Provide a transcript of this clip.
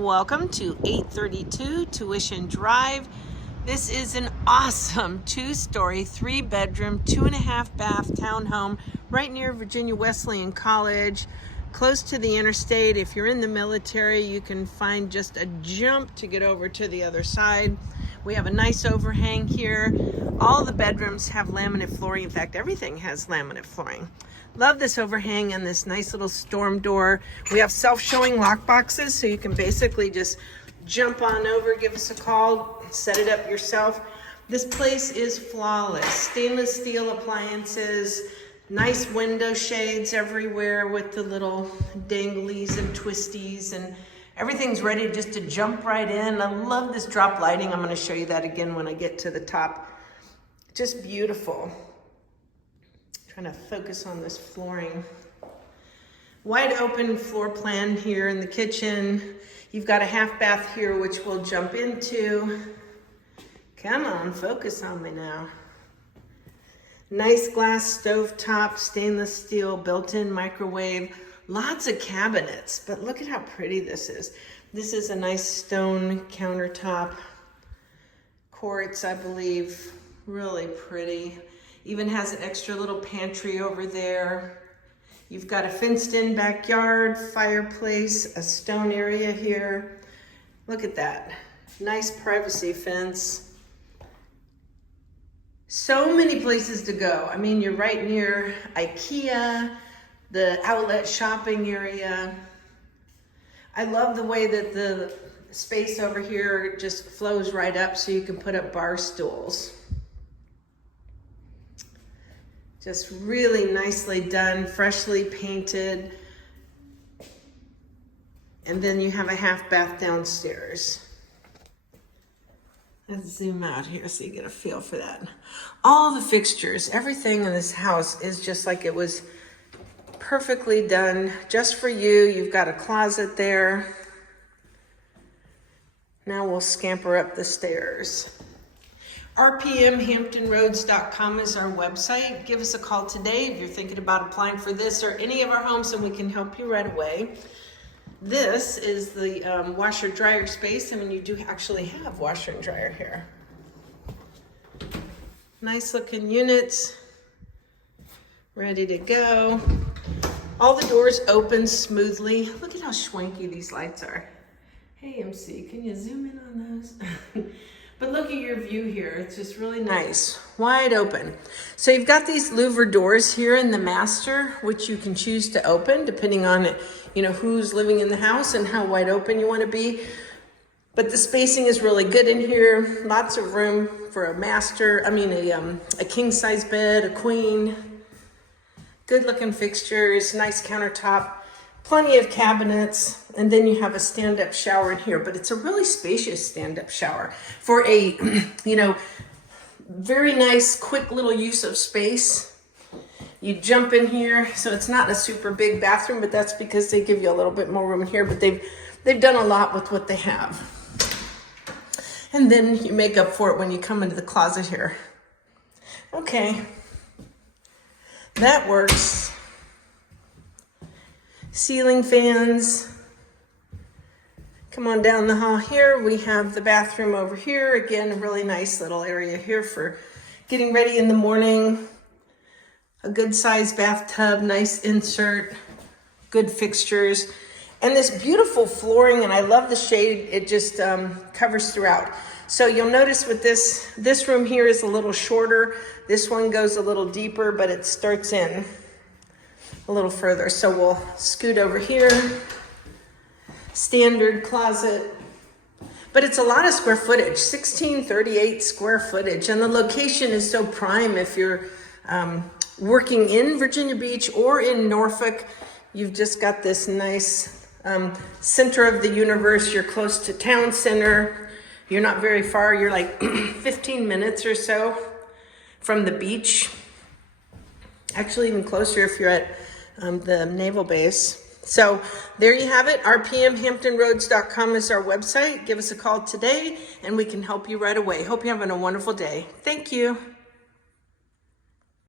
Welcome to 832 Tuition Drive. This is an awesome 2-story, 3-bedroom, 2.5-bath townhome right near Virginia Westland College, close to the interstate. If you're in the military, you can find just a jump to get over to the other side. We have a nice overhang here. All the bedrooms have laminate flooring. In fact, everything has laminate flooring. Love this overhang and this nice little storm door. We have self-showing lock boxes, so you can basically just jump on over, give us a call, set it up yourself. This place is flawless. Stainless steel appliances, nice window shades everywhere with the little danglies and twisties, and everything's ready just to jump right in. I love this drop lighting. I'm going to show you that again when I get to the top. Just beautiful. Trying to focus on this flooring. Wide open floor plan here in the kitchen. You've got a half bath here, which we'll jump into. Come on, focus on me now. Nice glass stove top, stainless steel, built-in microwave. Lots of cabinets, but look at how pretty this is. This is a nice stone countertop. Quartz, I believe. Really pretty. Even has an extra little pantry over there. You've got a fenced-in backyard, fireplace, a stone area here. Look at that. Nice privacy fence. So many places to go. I mean, you're right near IKEA, the outlet shopping area. I love the way that the space over here just flows right up so you can put up bar stools. Just really nicely done, freshly painted. And then you have a half bath downstairs. Let's zoom out here so you get a feel for that. All the fixtures, everything in this house is just like it was perfectly done just for you. You've got a closet there. Now we'll scamper up the stairs. rpmhamptonroads.com is our website. Give us a call today if you're thinking about applying for this or any of our homes, and we can help you right away. This is the washer dryer space. I mean, you do actually have washer and dryer here. Nice looking units, ready to go. All the doors open smoothly. Look at how schwanky these lights are. Hey MC, can you zoom in on those? But look at your view here. It's just really nice, wide open. So you've got these louver doors here in the master, which you can choose to open depending on, who's living in the house and how wide open you want to be. But the spacing is really good in here. Lots of room for a king size bed, a queen. Good looking fixtures, nice countertop. Plenty of cabinets, and then you have a stand-up shower in here, but it's a really spacious stand-up shower for a, very nice, quick little use of space. You jump in here, so it's not a super big bathroom, but that's because they give you a little bit more room in here, but they've done a lot with what they have. And then you make up for it when you come into the closet here. Okay, that works. Ceiling fans. Come on down the hall here. We have the bathroom over here. Again, a really nice little area here for getting ready in the morning. A good sized bathtub, nice insert, good fixtures. And this beautiful flooring, and I love the shade, it just covers throughout. So you'll notice with this room here is a little shorter. This one goes a little deeper, but it starts in a little further. So we'll scoot over here. Standard closet, but it's a lot of square footage, 1638 square footage. And the location is so prime if you're working in Virginia Beach or in Norfolk. You've just got this nice center of the universe. You're close to town center. You're not very far. You're like 15 minutes or so from the beach. Actually, even closer if you're at the naval base. So there you have it. rpmhamptonroads.com is our website. Give us a call today and we can help you right away. Hope you're having a wonderful day. Thank you.